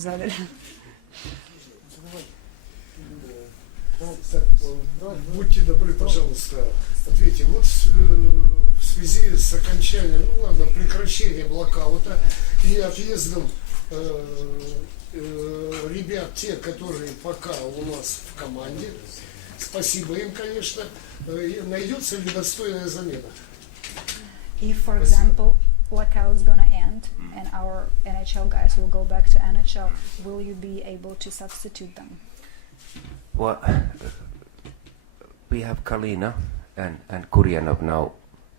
задали. Будьте добры, пожалуйста, ответьте. Вот в связи с окончанием, прекращением локаута и отъездом ребят, те, которые пока у нас в команде, спасибо им, конечно, найдется ли достойная замена? If, for example, lockout is going to end and our NHL guys will go back to NHL, will you be able to substitute them? Well, we have Kalina and Kuryanov now.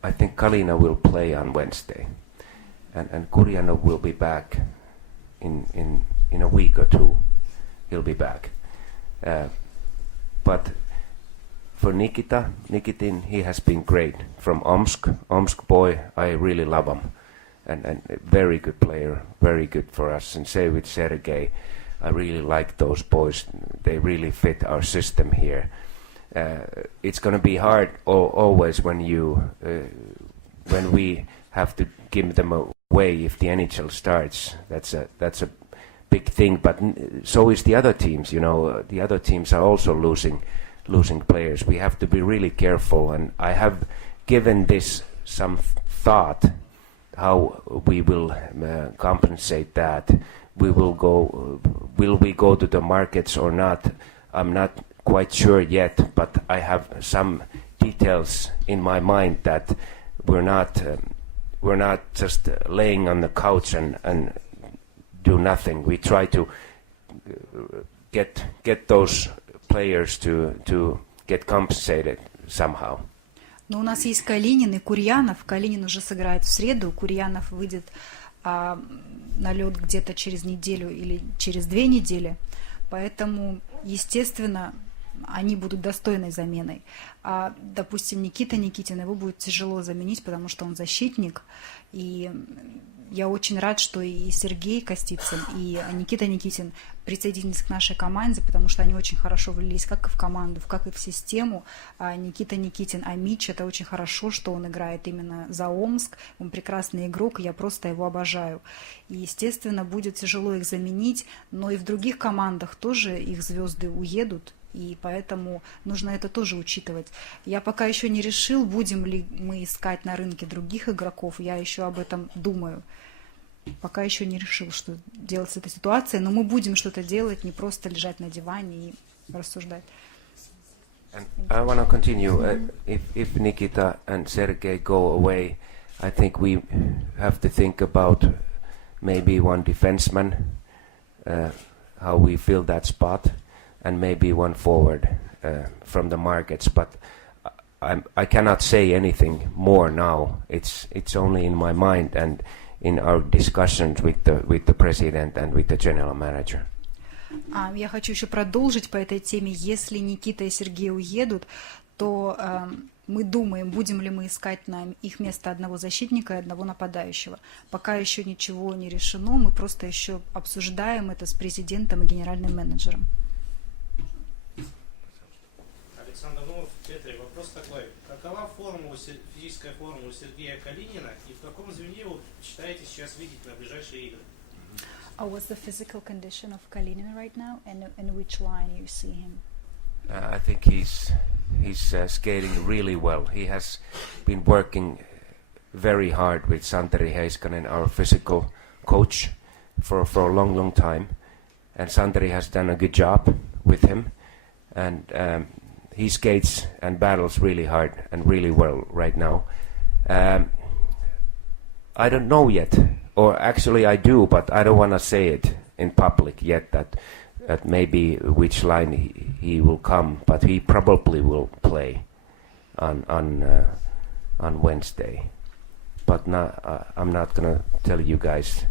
I think Kalina will play on Wednesday, and Kuryanov will be back in a week or two. He'll be back. But for Nikitin, he has been great. From Omsk boy, I really love him, and a very good player, very good for us. And say with Sergei, I really like those boys. They really fit our system here. It's going to be hard always when we have to give them away if the NHL starts. That's a big thing. But so is the other teams. You know, the other teams are also losing players. We have to be really careful. And I have given this some thought how we will compensate that. Will we go to the markets or not? I'm not quite sure yet, but I have some details in my mind that we're not just laying on the couch and do nothing. We try to get those players to get compensated somehow. Но у нас есть Калинин и Курьянов. Калинин уже сыграет в среду, Курьянов выйдет на лед где-то через неделю или через 2 недели. Поэтому, естественно, они будут достойной заменой. А, допустим, Никитин, его будет тяжело заменить, потому что он защитник. И я очень рад, что и Сергей Костицын, и Никита Никитин присоединились к нашей команде, потому что они очень хорошо влились как и в команду, как и в систему. Никита Никитин, Мич, это очень хорошо, что он играет именно за Омск. Он прекрасный игрок, и я просто его обожаю. И, естественно, будет тяжело их заменить, но и в других командах тоже их звезды уедут. И поэтому нужно это тоже учитывать. Я пока еще не решил, будем ли мы искать на рынке других игроков. Я еще об этом думаю. Пока еще не решил, что делать с этой ситуацией. Но мы будем что-то делать, не просто лежать на диване и рассуждать. And I want to continue. If Nikita and Sergei go away, I think we have to think about maybe one defenseman, how we fill that spot. And maybe one forward from the markets, but I cannot say anything more now. It's only in my mind and in our discussions with the president and with the general manager. Я хочу еще продолжить по этой теме. Если Никита и Сергей уедут, то мы думаем, будем ли мы искать на их место одного защитника и одного нападающего. Пока еще ничего не решено, мы просто еще обсуждаем это с президентом и генеральным менеджером. Петри, вопрос такой. Какова физическая форма у Сергея Калинина и в каком звене вы считаете сейчас видеть на ближайшие игры? What's the physical condition of Kalinin right now and in which line you see him? I think he's skating really well. He has been working very hard with Santeri Heiskanen, our physical coach, for a long time. And Santeri has done a good job with him. And he skates and battles really hard and really well right now. I don't know yet, or actually I do, but I don't want to say it in public yet that maybe which line he will come, but he probably will play on Wednesday. But I'm not gonna tell you guys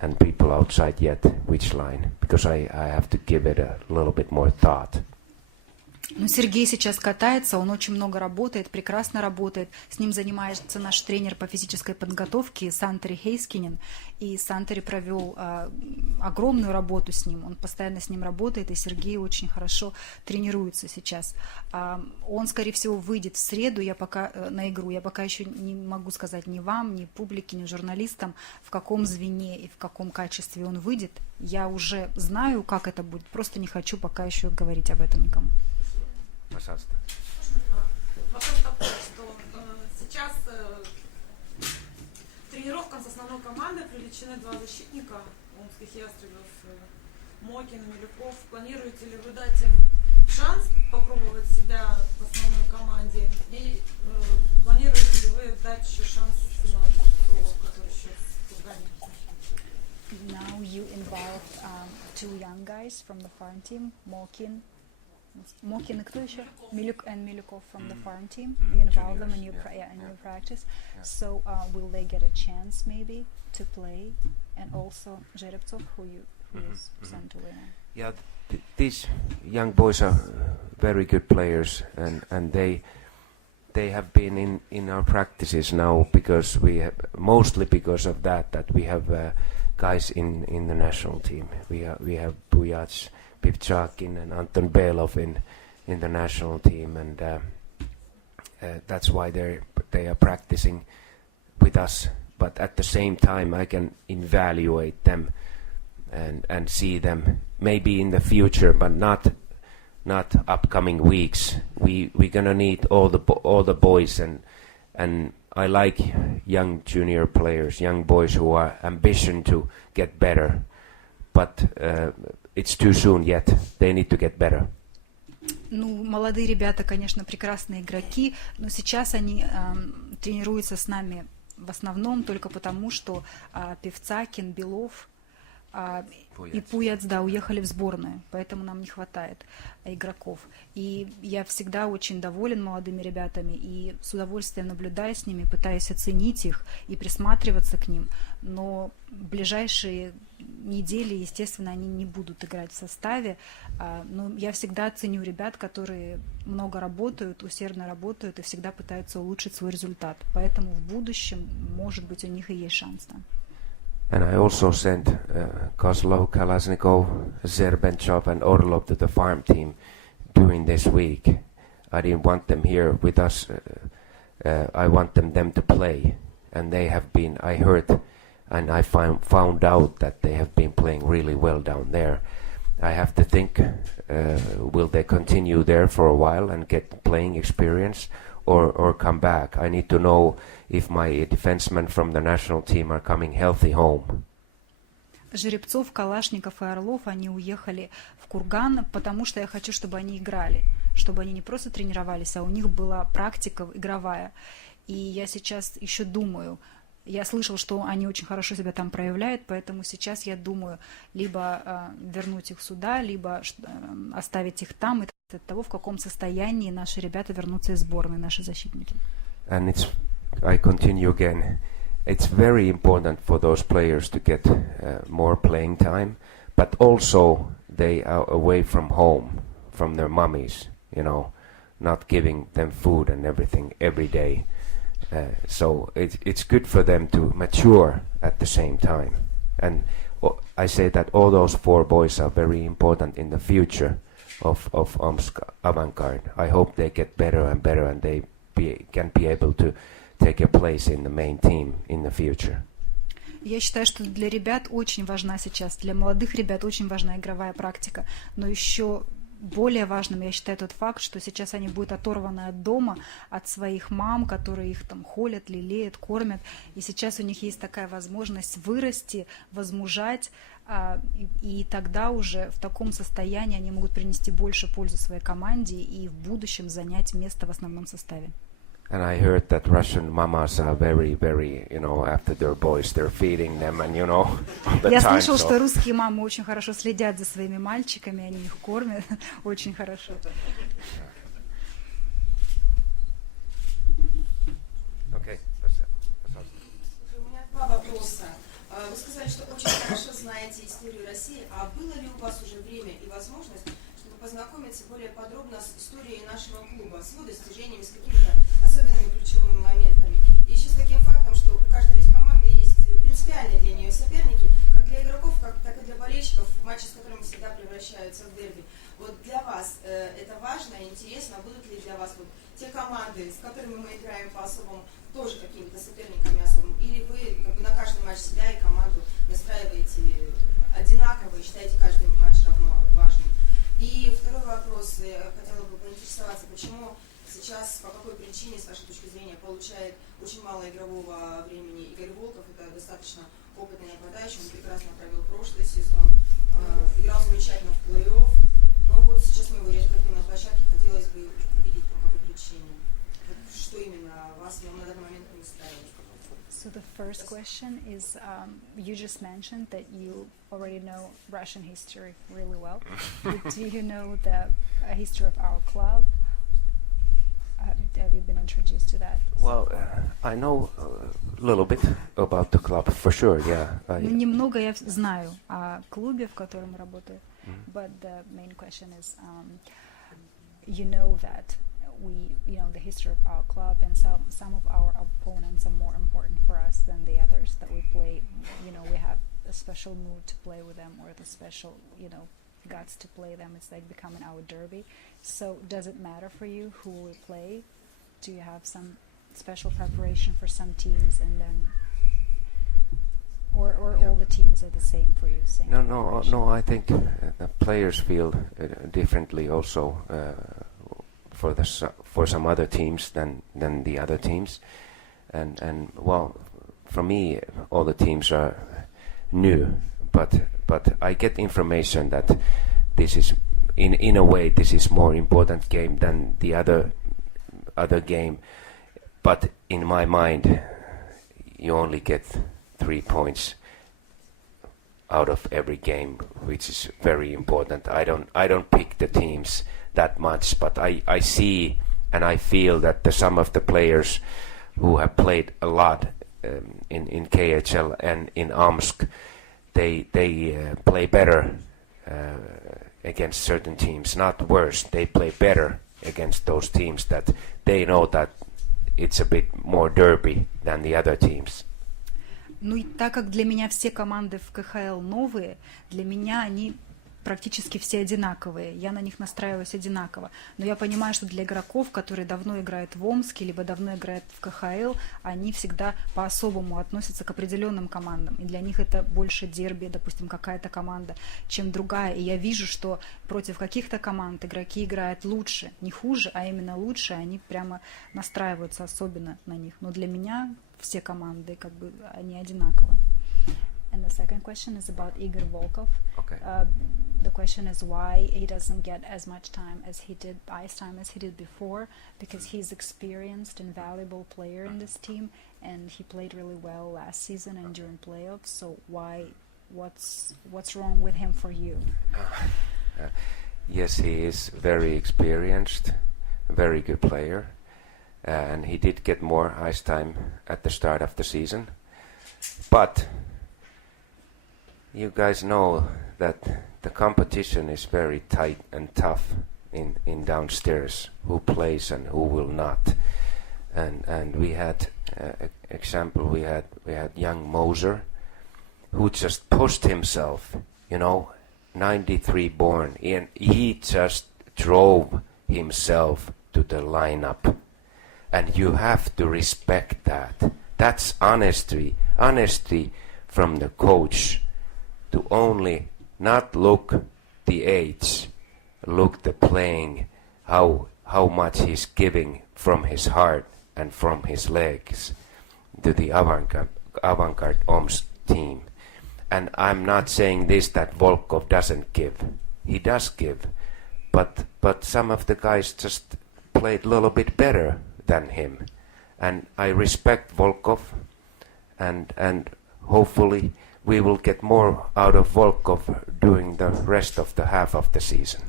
and people outside yet which line, because I have to give it a little bit more thought. Ну, Сергей сейчас катается, он очень много работает, прекрасно работает. С ним занимается наш тренер по физической подготовке Сантери Хейскинен. И Сантери провел огромную работу с ним. Он постоянно с ним работает, и Сергей очень хорошо тренируется сейчас. Он, скорее всего, выйдет в среду на игру. Я пока еще не могу сказать ни вам, ни публике, ни журналистам, в каком звене и в каком качестве он выйдет. Я уже знаю, как это будет, просто не хочу пока еще говорить об этом никому. Пожалуйста. Вопрос такой, что сейчас тренировкам с основной командой привлечены два защитника омских ястребов, Мокин и Милюков. Планируете ли вы дать им шанс попробовать себя в основной команде? И планируете ли вы дать еще шанс Симону, который сейчас в Кургане? Now you involved two young guys from the farm team, Mokin и кто еще? Milukov from the farm team. You involve them in your practice. Yeah. So will they get a chance maybe to play? And also Жеребцов, who is sent to Lena. Yeah, these young boys are very good players, and they have been in our practices now because mostly because of that we have guys in the national team. We have Bujac, Pivchakin and Anton Belov in the national team, and that's why they are practicing with us. But at the same time, I can evaluate them and see them maybe in the future, but not upcoming weeks. We're gonna need all the boys, and I like young junior players, young boys who are ambition to get better, but it's too soon yet. They need to get better. Ну, молодые ребята, конечно, прекрасные игроки, но сейчас они тренируются с нами в основном только потому, что Певцакин, Белов и Пуяц, да, уехали в сборную, поэтому нам не хватает игроков. И я всегда очень доволен молодыми ребятами и с удовольствием наблюдаю с ними, пытаюсь оценить их и присматриваться к ним, но в ближайшие недели, естественно, они не будут играть в составе, но я всегда ценю ребят, которые много работают, усердно работают и всегда пытаются улучшить свой результат, поэтому в будущем, может быть, у них и есть шанс там. And I also sent Kozlov, Kalashnikov, Zerbenchov and Orlov to the farm team during this week. I didn't want them here with us. I want them to play. And they have been, I heard, and I found out that they have been playing really well down there. I have to think, will they continue there for a while and get playing experience or come back? I need to know if my defensemen from the national team are coming healthy home. Жеребцов, Калашников и Орлов, они уехали в Курган, потому что я хочу, чтобы они играли, чтобы они не просто тренировались, а у них была практика игровая. И я сейчас еще думаю, я слышал, что они очень хорошо себя там проявляют, поэтому сейчас я думаю, либо вернуть их сюда, либо оставить их там, и от того, в каком состоянии наши ребята вернутся из сборной, наши защитники. And I continue again. It's very important for those players to get more playing time, but also they are away from home, from their mummies, you know, not giving them food and everything every day. So it's good for them to mature at the same time. And I say that all those four boys are very important in the future of Omsk Avantgarde. I hope they get better and better, and they can be able to take a place in the main team in the future. Я считаю, что для ребят очень важна сейчас, для молодых ребят очень важна игровая практика, но еще более важным я считаю тот факт, что сейчас они будут оторваны от дома, от своих мам, которые их там холят, лелеют, кормят, и сейчас у них есть такая возможность вырасти, возмужать, и тогда уже в таком состоянии они могут принести больше пользы своей команде и в будущем занять место в основном составе. And I heard that Russian mamas are very, very, you know, after their boys, they're feeding them, and you know, all the Я time. слышал, что русские мамы очень хорошо следят за своими мальчиками, они их кормят очень хорошо. Okay. У меня два вопроса. Вы сказали, что очень хорошо знаете историю России, а было ли у вас уже время и возможность, чтобы познакомиться более подробно с историей нашего клуба, с его достижениями, с какими-то особенными ключевыми моментами. И еще с таким фактом, что у каждой из команды есть принципиальные для нее соперники, как для игроков, так и для болельщиков, матчи с которыми всегда превращаются в дерби. Вот для вас это важно и интересно, будут ли для вас вот те команды, с которыми мы играем по-особому, тоже какими-то соперниками особыми, или вы как бы на каждый матч себя и команду настраиваете одинаково и считаете каждый матч равно важным? И второй вопрос, я хотела бы поинтересоваться, почему сейчас, по какой причине, с вашей точки зрения, получает очень мало игрового времени Игорь Волков, это достаточно опытный нападающий, он прекрасно провел прошлый сезон, играл замечательно в плей-офф, но вот сейчас мы его редко видим на площадке, хотелось бы увидеть, по какой причине, вот что именно вас на данный момент не устраивает. So the first question is, you just mentioned that you already know Russian history really well. But do you know the history of our club? Have you been introduced to that? Well, I know a little bit about the club, for sure, yeah. Ну, немного я знаю о клубе, в котором работаю. But the main question is, you know that the history of our club and some of our opponents are more important for us than the others, that we play, we have a special mood to play with them, or the special, guts to play them. It's like becoming our derby. So does it matter for you who we play? Do you have some special preparation for some teams, and then or all the teams are the same for you? Same No, I think the players feel differently also for some other teams than the other teams, and well, for me all the teams are new, but I get information that this is in a way this is more important game than the other game, but in my mind you only get 3 points out of every game, which is very important. I don't pick the teams that much, but I see and I feel that some of the players who have played a lot in KHL and in Omsk, they play better against certain teams, not worse. They play better against those teams that they know that it's a bit more derby than the other teams. Ну и так как для меня все команды в КХЛ новые, для меня они практически все одинаковые. Я на них настраиваюсь одинаково. Но я понимаю, что для игроков, которые давно играют в Омске, либо давно играют в КХЛ, они всегда по-особому относятся к определенным командам. И для них это больше дерби, допустим, какая-то команда, чем другая. И я вижу, что против каких-то команд игроки играют лучше. Не хуже, а именно лучше. Они прямо настраиваются особенно на них. Но для меня все команды, как бы, они одинаковые. And the second question is about Igor Volkov. Okay. The question is why he doesn't get as much time as he did, ice time as he did before, because he's experienced and valuable player in this team, and he played really well last season and during playoffs. So what's wrong with him for you? Yes, he is very experienced, a very good player, and he did get more ice time at the start of the season, but you guys know that the competition is very tight and tough in downstairs, who plays and who will not. And we had example, we had young Moser, who just pushed himself, 93 born, and he just drove himself to the lineup. And you have to respect that. That's honesty from the coach, to only not look the age, look the playing, how much he's giving from his heart and from his legs to the avant-garde Omsk team. And I'm not saying this that Volkov doesn't give. He does give, but some of the guys just played a little bit better than him. And I respect Volkov, and hopefully we will get more out of Volkov during the rest of the half of the season.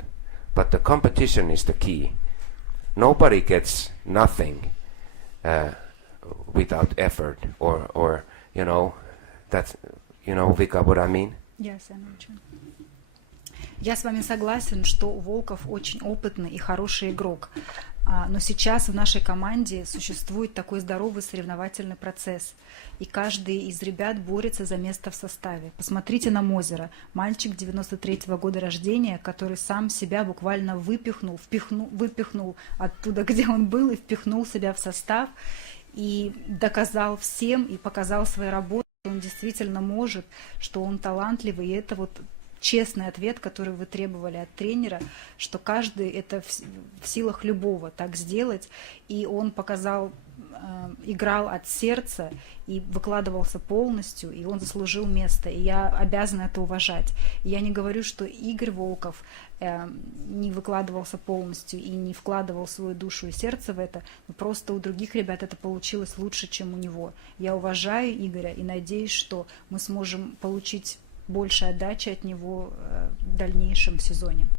But the competition is the key. Nobody gets nothing without effort, or that's, Vika, what I mean? Yes, I know what you mean. Я с вами согласен, что Волков очень опытный и хороший игрок. Но сейчас в нашей команде существует такой здоровый соревновательный процесс. И каждый из ребят борется за место в составе. Посмотрите на Мозера. Мальчик 93-го года рождения, который сам себя буквально выпихнул оттуда, где он был, и впихнул себя в состав. И доказал всем, и показал свои работы, что он действительно может, что он талантливый. И это вот честный ответ, который вы требовали от тренера, что каждый это в силах любого так сделать, и он показал, играл от сердца и выкладывался полностью, и он заслужил место, и я обязана это уважать. И я не говорю, что Игорь Волков не выкладывался полностью и не вкладывал свою душу и сердце в это, но просто у других ребят это получилось лучше, чем у него. Я уважаю Игоря и надеюсь, что мы сможем получить больше отдачи от него в дальнейшем сезоне.